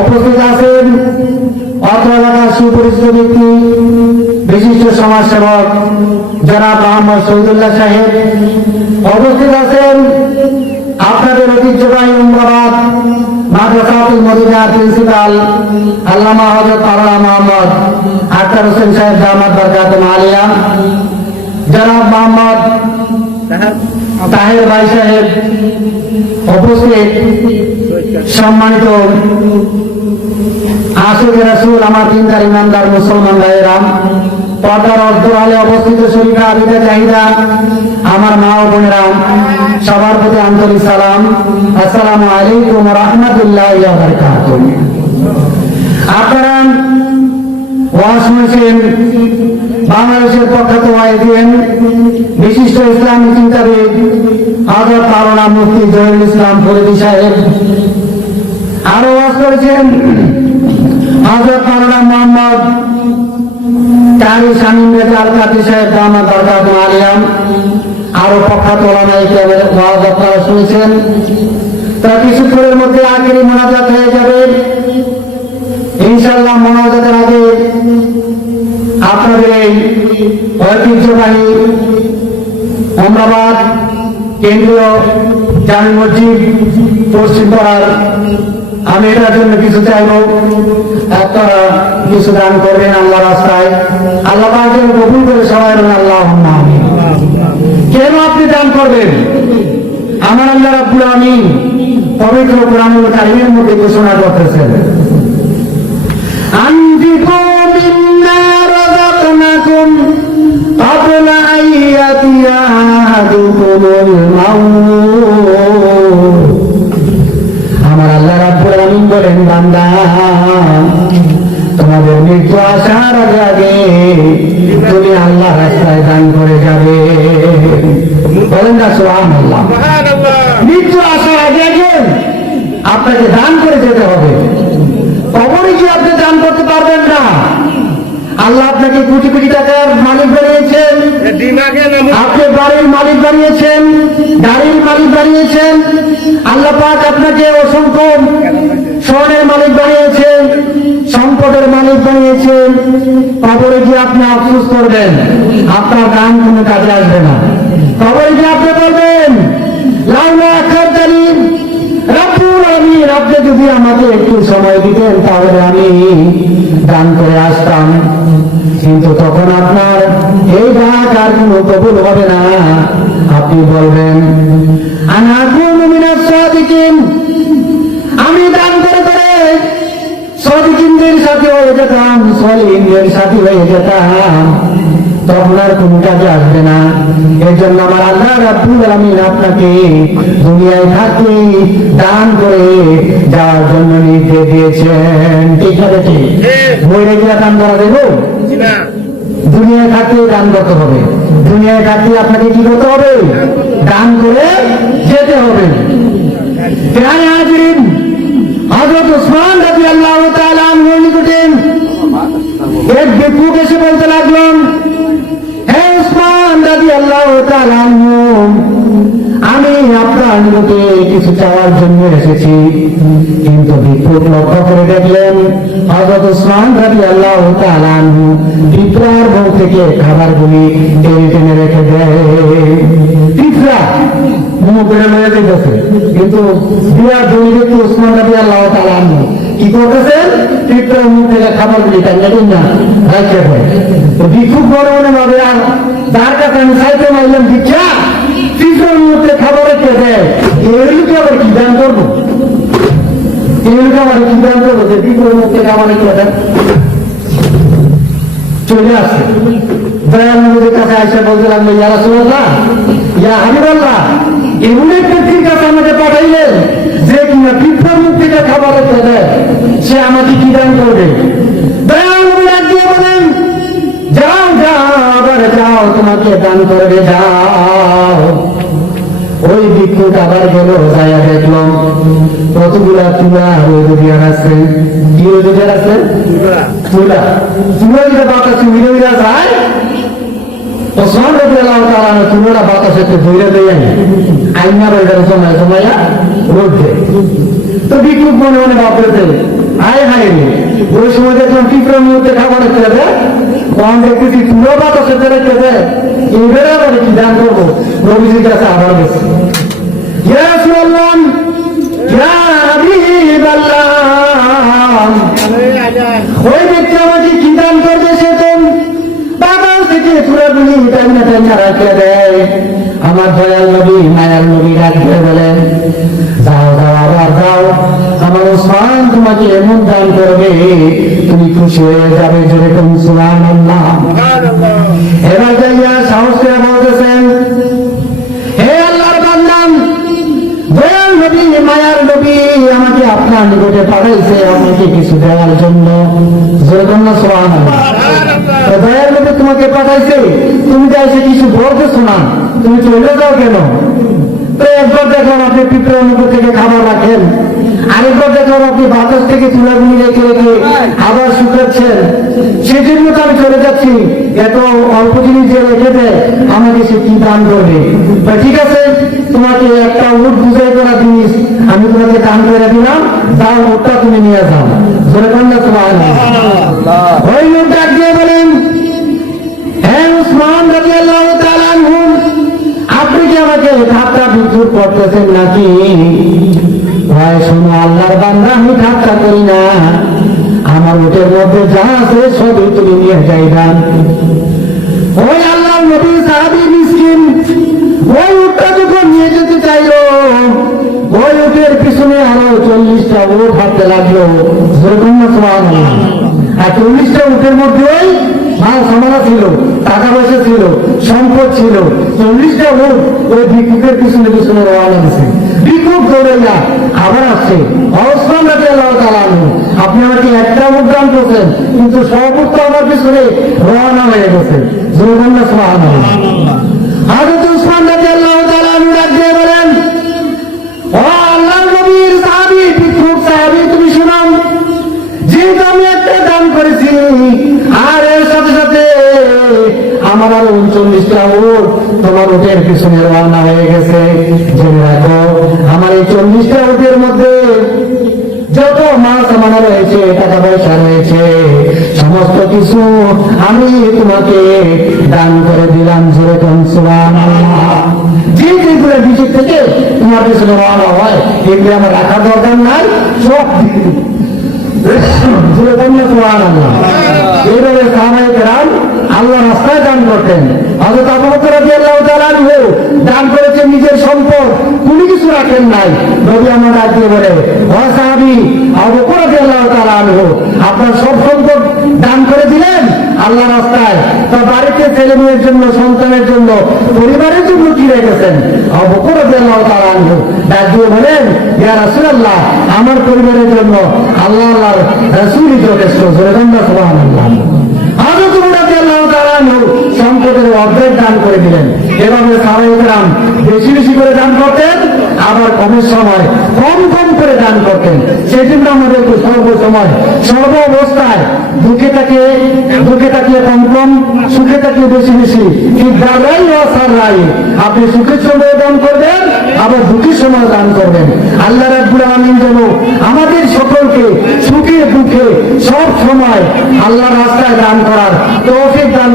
উপস্থিত আছেন অত্র এলাকার সুপরিচিত ব্যক্তি বিশিষ্ট সমাজসেবক জনাব মোহাম্মদ শহীদুল্লাহ সাহেব। উপস্থিত আছেন আপনাদের ঐতিহ্যবাহী উমরাবাদ মাদ্রাসাতুল মদিনার প্রিন্সিপাল আল্লামা হযরত পারোয়া মোহাম্মদ আখতার হোসেন সাহেব দামাত বরকাতুল আলিয়া, জনাব মোহাম্মদ তাহের ভাই সাহেব। উপস্থিত সম্মানিত আশিকে রাসূল আমার দিনদার ইমানদার মুসলমান ভাইয়েরা, পর্দার অন্তরালে অবস্থিত শরীফা আবিদা চাহিদা আমার মা ও বোনেরা, সবার প্রতি আন্তরিক সালাম। আসসালামু আলাইকুম ওয়া রাহমাতুল্লাহি ওয়া বারাকাতুহু। আপনারা ওয়াজ শুনেছেন বাংলাদেশের প্রখ্যাত ওয়াইদিন বিশিষ্ট ইসলামী চিন্তাবিদ হযরত মাওলানা মুফতি জহিরুল ইসলাম ফরিদী সাহেব। আরো ওয়াজ করেছেন হযরত মাওলানা মোহাম্মদ কারি শামীম রেজা আল কাদরি সাহেব দামাত বরকাতুল আলিয়া। আরো প্রখ্যাত ওলামায়ে কেরামের ওয়াজ আপনারা শুনেছেন। তা কিছুক্ষণের মধ্যে আখেরি মোনাজাত হয়ে যাবে ইনশাআল্লাহ। মোনাজাতের আগে আপনাদের এই ঐতিহ্যবাহী উমরাবাদ কেন্দ্রীয় জামে মসজিদ পশ্চিম পাড়ার আমি এটার জন্য কিছু চাইব, আপনারা কিছু দান করবেন আল্লাহ রাস্তায়। আল্লাহ পাকের কবুল করে সবাই বলেন আল্লাহুম্মা আমিন। কেন আপনি দান করবেন? আমার আল্লাহ রাব্বুল আমিন পবিত্র কোরআনুল কারীমের মধ্যে ঘোষণা করতেছেন, আনফিকু মিম্মা রাযাকনাকুম ক্বাবলা আন ইয়াতিয়া আহাদাকুমুল মাউত। আমার আল্লাহ রাব্বুল আমিন বলেন, বান্দা তোমাদের মৃত্যু আসার আগে তুমি আল্লাহ রাস্তায় দান করে যাবে। বলেন না সুবহানাল্লাহ। মৃত্যু আসার আগে আপনাকে দান করে যেতে হবে। কবরে কি আপনি দান করতে পারবেন না? আল্লাহ আপনাকে কোটি কোটি টাকার মালিক বানিয়েছেন, আপনি বাড়ির মালিক বানিয়েছেন, গাড়ির মালিক বানিয়েছেন। আল্লাহ পাক আপনাকে অসংখ্য স্বর্ণের মালিক বানিয়েছেন, সম্পদের মালিক বানিয়েছেন। কবরে গিয়ে আপনি আফসোস করবেন, আপনার দান কোনো কাজে আসবে না। কবরে গিয়ে আপনি বলবেন, লাউলা আখারতানি রাব্বুল আমিন, আপনি যদি আমাকে একটু সময় দিতেন তাহলে আমি দান করে আসতাম। কিন্তু তখন আপনার এই ডাক আর কোনো কবুল হবে না। আপনি বলবেন, আনা কুনু মিনাস সাদিকিন, আমি দান করে করে সাদিকিনদের সাথে হয়ে যেতাম, সলিহিনদের সাথে হয়ে যেতাম। তখন আর কোন কাজে আসবে না। এর জন্য আমার আল্লাহ রাব্বুল আমিন আপনাকে দুনিয়ায় থাকতে দান করে যাওয়ার জন্য নির্দেশ দিয়েছেন। ঠিক আছে, মরে গিয়ে দান করা দেবো? দুনিয়ায় থাকতে দান করতে হবে। দুনিয়ায় থাকতে আপনাকে কি করতে হবে? দান করে যেতে হবে। হযরত ওসমান রাদিয়াল্লাহু তাআলা আনহুর নিকটে এক ভিক্ষুক এসে বলতে লাগলেন, হে ওসমান রাদিয়াল্লাহু তাআলা আনহু, আমি আপনার নিকটে কিছু চাওয়ার জন্য এসেছি। কিন্তু ভিক্ষুক লক্ষ্য করে দেখলেন হযরত ওসমান রাদিয়াল্লাহু তাআলা আনহু পিঁপড়ার মুখ থেকে খাবারগুলি টেনে টেনে রেখে দেয়। পিঁপড়া মুখ বেড়ে মেরে দিতেছে, কিন্তু বিরাট ধনী ব্যক্তি ওসমান রাদিয়াল্লাহু তাআলা আনহু কি করতেছেন? পিঁপড়ার মুখ থেকে খাবারগুলি টেনে না রাখতে হয়। তো ভিক্ষুক বড় মনে ভাবে, আর যার কাছে আমি চাইতে মারলাম ভিক্ষা, পিঁপড়ার মুখে খাবার রেখে দেয়, এগুলোকে আবার কি দান করবো? এগুলোকে আবার কি দান করবো যে পিঁপড়ার মুখে খাবার রেখে দেয়? চলে আসছে দয়াল নবীর কাছে আয়েশা বলতে লাগলো, ইয়া রাসূলুল্লাহ, ইয়া হাবিবাল্লাহ, এমন এক ব্যক্তির কাছে আমাকে পাঠাইলেন যে কিনা পিঁপড়ার মুখ থেকে খাবার রেখে দেয়, সে আমাকে কি দান করবে? দয়াল নবী ডাক দিয়ে বলেন, যাও যাও, আবার যাও, তোমাকে দান করবে, যাও। ওই ভিক্ষুক আবার গেল, যাইয়া দেখলাম কতগুলা তুলা ওই দুনিয়ার আছে। কি ওই দুনিয়ার আছে? তুলা। তুলা দিকে বাতাসে উড়ে উড়ে যায়। ওসমান রাদিয়াল্লাহু তাআলা তুলাটা বাতাসে ধরে দেয়, আইনা রয়ে সময় সময়া রোদ দেয়। তো ভিক্ষুক মনে মনে ভাবতেছে, হায় হায় রে, ওই সময় দেখলাম পিঁপড়ের মুহূর্তে খাবার রেখে দেয়, তখন দেখতেছি তুলো বাতাসে রেখে দেয়, এইবারে আবার কি দান করবো, নবীজির কাছে আবার গেছে। ইয়া রাসূলুল্লাহ, ইয়া হাবিবাল্লাহ, ওই ব্যক্তি আমাকে কি দান করবে, সে তো বাগান থেকে তুলাগুলি টাইনা টাইনা রাখে দেয়। আমার দয়াল নবী মায়াল নবী রাখতে বলেন, যাও যাও আবার যাও, আমার ওসমান তোমাকে এমন দান করবে তুমি খুশি হয়ে যাবে, জোরে কোন সুবহানাল্লাহ। এবার যাইয়া সাহস করে বলতেছেন, হে আল্লাহর বান্দা, দয়াল নবী মায়ার নবী আমাকে আপনার নিকটে পাঠাইছে আপনাকে কিছু দেওয়ার জন্য, জোরে কোন সুবহানাল্লাহ। দয়াল নবী তোমাকে পাঠাইছে, তুমি যা এসে কিছু বলতেছো না, তুমি চলে যাও কেন? তো একবার দেখলাম আপনি পিঁপড়ের মুখ থেকে খাবার রাখেন, আরেকবার দেখলাম আপনি বাতাস থেকে তুলাগুলি রেখে রেখে আবার শুকাচ্ছেন, সেজন্য তো আমি চলে যাচ্ছি। এত অল্প জিনিস যে রেখে দেয় আমাকে সে কি দান করবে? ঠিক আছে, তোমাকে একটা উট বুঝাই করা জিনিস আমি তোমাকে দান করে দিলাম, যাও উটটা তুমি নিয়ে যাও, জোরে কান্না সুবহানাল্লাহ। ওই লোক ডাক দিয়ে বলেন, হ্যাঁ উসমান রাদিয়াল্লাহু তাআলা আনহু, আপনি কি আমাকে ঠাট্টা বিদ্রুপ করতেছেন নাকি? ভাই শোনো আল্লাহর বান্দা, আমি ঠাট্টা করি না, আমার উটের মধ্যে যা আছে সবই তুমি নিয়ে যাইবা। ওই আল্লাহর নবী সাহাবী মিসকিন ওই উটটা যখন নিয়ে যেতে চাইলো, ওই উটের পিছনে আরো 40টা উট হাঁটতে লাগলো, সুবহানাল্লাহ। আর 40টা উটের মধ্যে ওই মাল সামানা ছিল, টাকা পয়সা ছিল, সম্পদ ছিল। 40টা উট ওই ভিক্ষুকের পিছনে পিছনে রওনা দিছে। ভিক্ষুক দৌড়াইয়া আবার আসছে, ওসমান রাদিয়াল্লাহু তাআলা আনহু, আপনি আমাকে একটা উট দান করছেন, কিন্তু সব উট তো আমার পিছনে রওনা হয়ে গেছে, সুবহানাল্লাহ। হযরত ওসমান রাদিয়াল্লাহু তাআলা আনহু ডাক দিয়ে বলেন, ও আল্লাহর নবীর সাহাবী, ভিক্ষুক সাহাবী, তুমি শুনাও, যেহেতু আমি একটা দান করেছি আর এর সাথে সাথে আমার আরো 39টা উট তোমার উটের পিছনে রওনা হয়ে গেছে, জেনে রাখো আমার এই 40টা উটের মধ্যে যত মাল সামানা রয়েছে, টাকা পয়সা রয়েছে, সমস্ত কিছু আমি তোমাকে দান করে দিলাম, জোরে কোন সুবহানাল্লাহ। যে যেগুলো বিশেষ থেকে তোমার পিছনে রওনা হয় এগুলো আমার রাখার দরকার নাই, সব এইভাবে সাহাবায়ে কেরাম আল্লাহ রাস্তায় দান করতেন। হযরত আবু বকর রাদিয়াল্লাহু তাআলা আনহু দান করেছেন নিজের সম্পদ, কোনো কিছু রাখেন নাই। নবী আমার ডাক দিয়ে বলে, ও সাহাবী আবু বকর রাদিয়াল্লাহু তাআলা আনহু, আপনার সব সম্পদ দান করে দিলেন আল্লাহ রাস্তায়, তো বাড়িতে ছেলে মেয়ের জন্য, সন্তানের জন্য, পরিবারের জন্য কি রেখেছেন? আবু বকর রাদিয়াল্লাহু তাআলা আনহু ডাক দিয়ে বলেন, ইয়া রাসূলুল্লাহ, আমার পরিবারের জন্য আল্লাহ আল্লাহর রাসূলই যথেষ্ট, জোরে বলুন সুবহানাল্লাহ। হযরত ওমর রাদিয়াল্লাহু তাআলা আনহু সম্পদের অর্ধেক দান করে দিলেন। এভাবে সাহাবায়ে কেরাম বেশি বেশি করে দান করতেন, আবার কমের সময় কম কম করে দান করতেন। সেজন্য আমাদেরকে সর্বসময় সর্ব অবস্থায় দুঃখে তাকিয়ে কম কম, সুখে তাকিয়ে বেশি বেশি, ঠিক দাঁড়াই আসার রায় আপনি সুখের সময় দান করবেন, আবার দুঃখের সময় দান করবেন। আল্লাহ রাব্বুল আলামিন যেন আমাদের সকলকে সুখে দুঃখে সব সময় আল্লাহর রাস্তায় দান করার তৌফিক দান